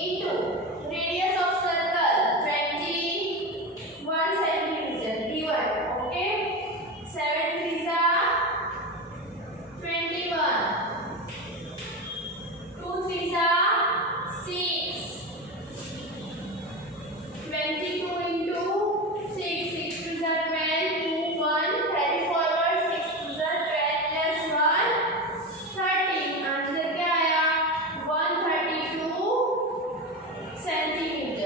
into radius of circle 21 centimeter given. Okay, 7 3s are 21, 2 3s are 6, 22 into 6, 6 2s are 12, 2 1 carry forward, 6 2s are 12 plus 1 13. आंसर क्या आया 132 centimetre.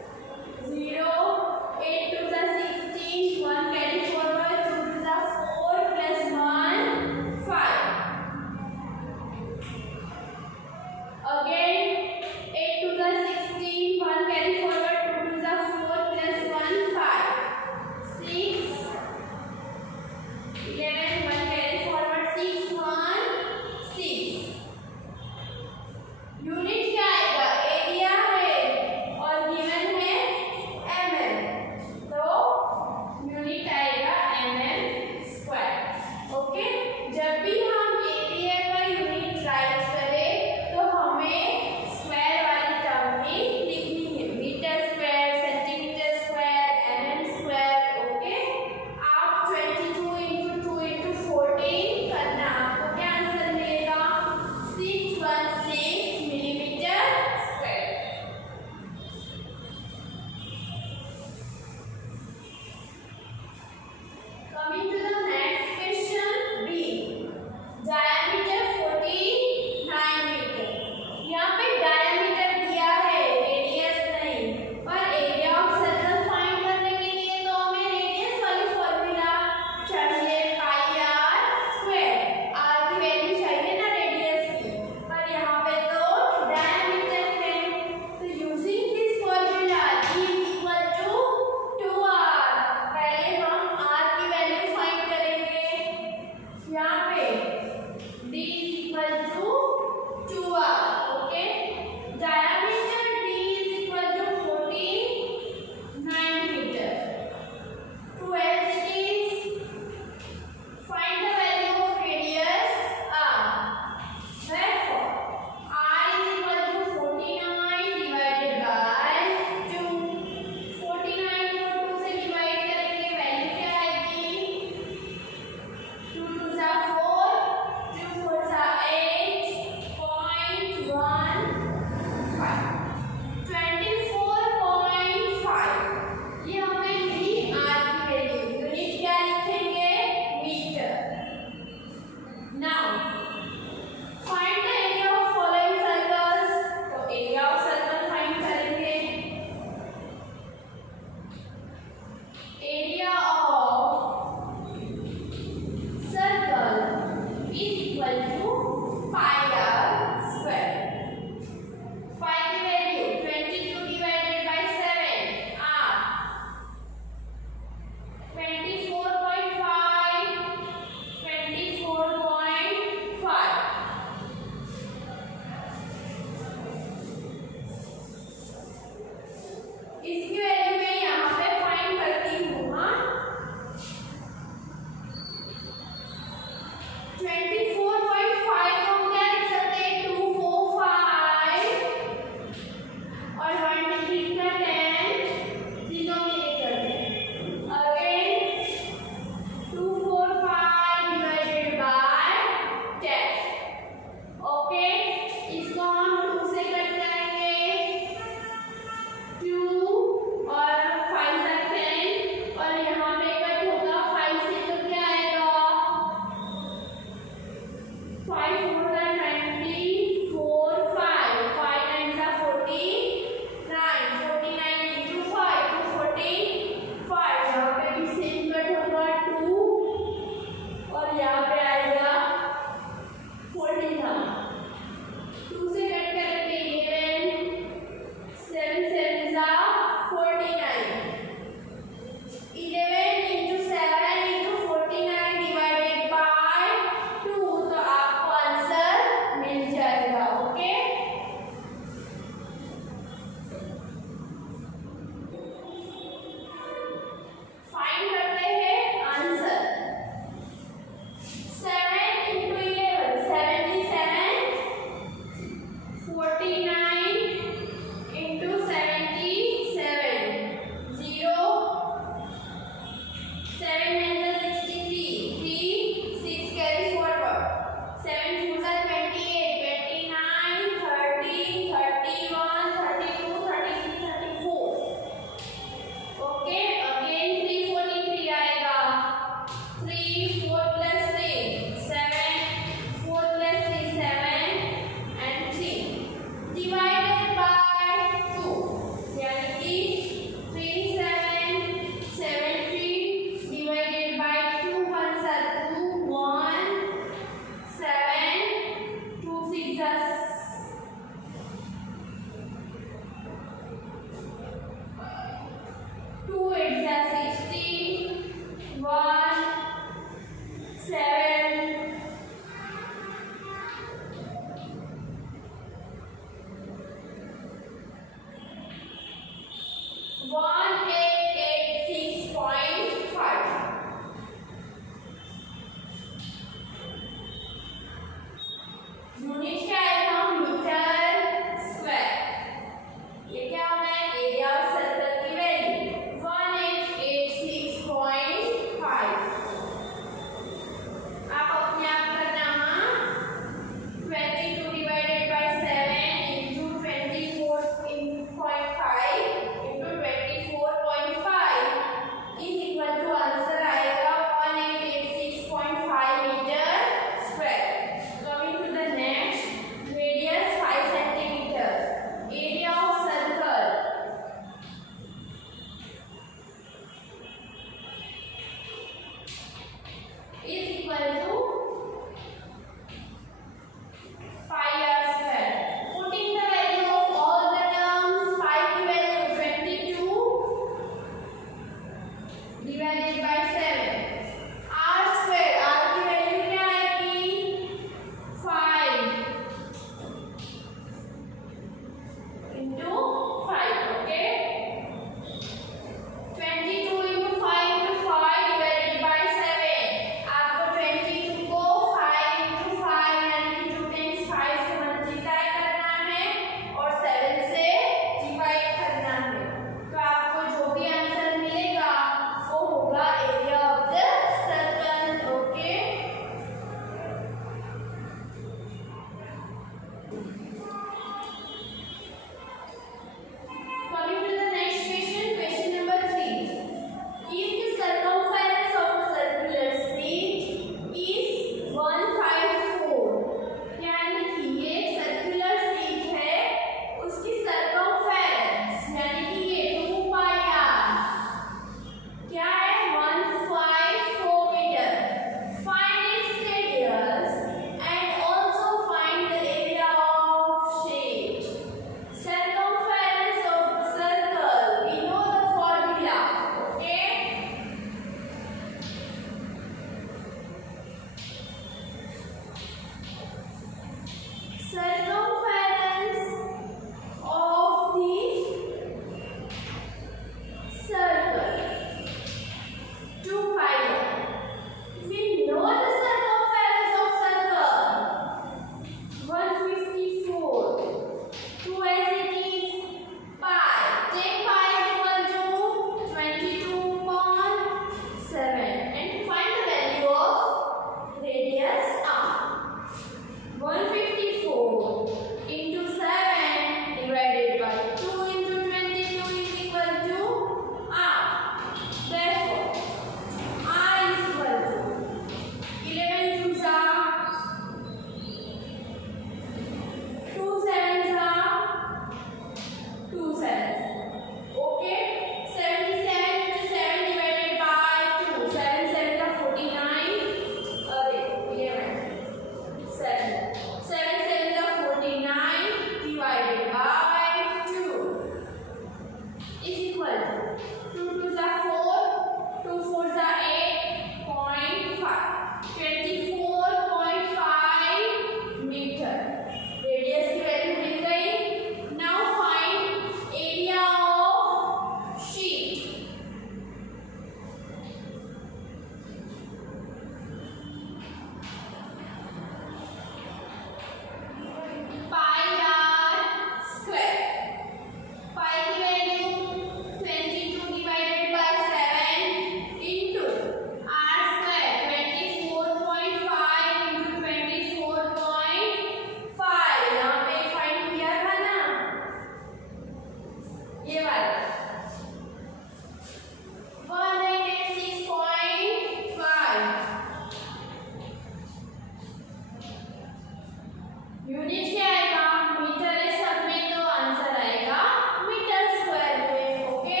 Unit क्या आएगा? मीटर है सब में, तो आंसर आएगा मीटर स्क्वायर में। Okay,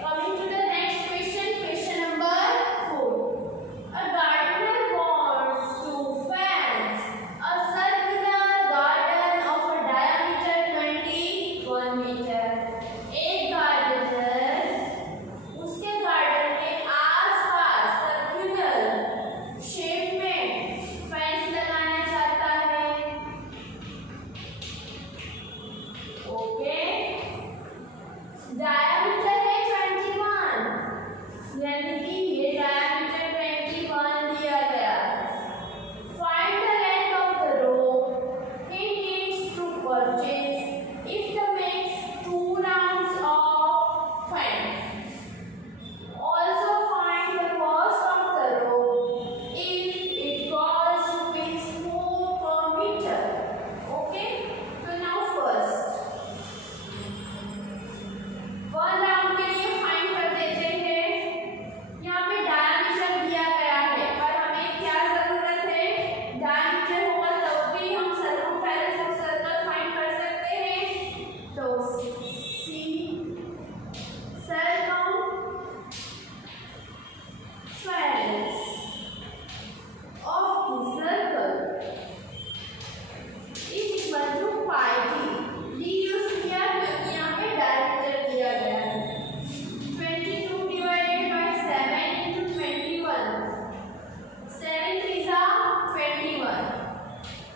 coming to the next question, question number 4। A gardener wants to fence a circular garden of a diameter 21 meter। एक गार्डनर उसके गार्डन के आसपास सर्कुलर शेप में फेंस लगाना चाहता है। ओके, डायमीटर है 21, यानी कि ये डायमीटर 21 दिया गया। Find the length of the rope he needs to purchase if the makes 2 rounds of fence। Also find the cost of the rope if it costs ₹4 per meter। Okay, so now first 1 राउंड के लिए फाइंड कर देते हैं। यहाँ पे डायमीटर दिया गया है, पर हमें क्या जरूरत है? डायमीटर होगा तब भी हम सर्कमफेरेंस ऑफ सर्कल फाइंड कर सकते हैं। तो C circumference of the circle is equal to pi d। d use किया क्योंकि यहाँ पे डायमीटर दिया गया है। 22 divided by 7 into 21, 7 3s are 21,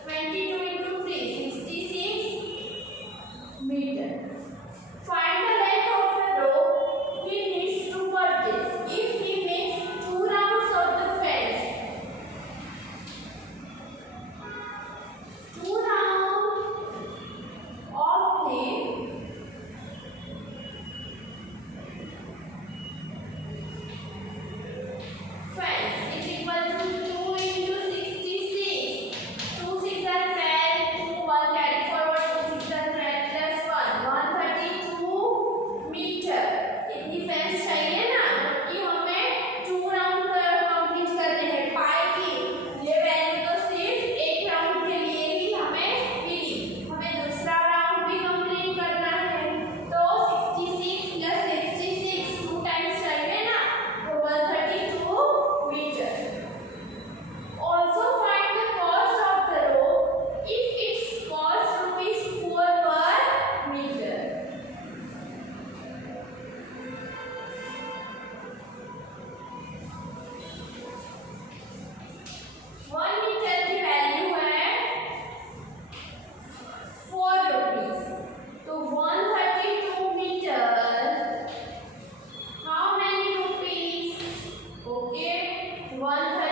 22 into 3 66 meter। Find the length of the rope he needs to purchase if he makes 2 rounds of the fence। 2 rounds of the fence is equal to 2 into 66, 2 6 are 12, 2 1 carry forward, 2 6 are 12 plus 1, 132 meter। इतनी फेंस चाहिए ना, कि हमें 2 round complete करने हैं। पाई की ये वैल्यू तो सिर्फ एक राउंड के लिए ही हमें मिली, हमें दूसरा राउंड भी कंप्लीट करना है। तो 66 प्लस 66 2 टाइम्स चाहिए ना, तो 132 meter। Also find the cost of the rope if its cost ₹4 per meter। 1 meter की वैल्यू है ₹4। तो 132 meter, how many rupees? Okay, 132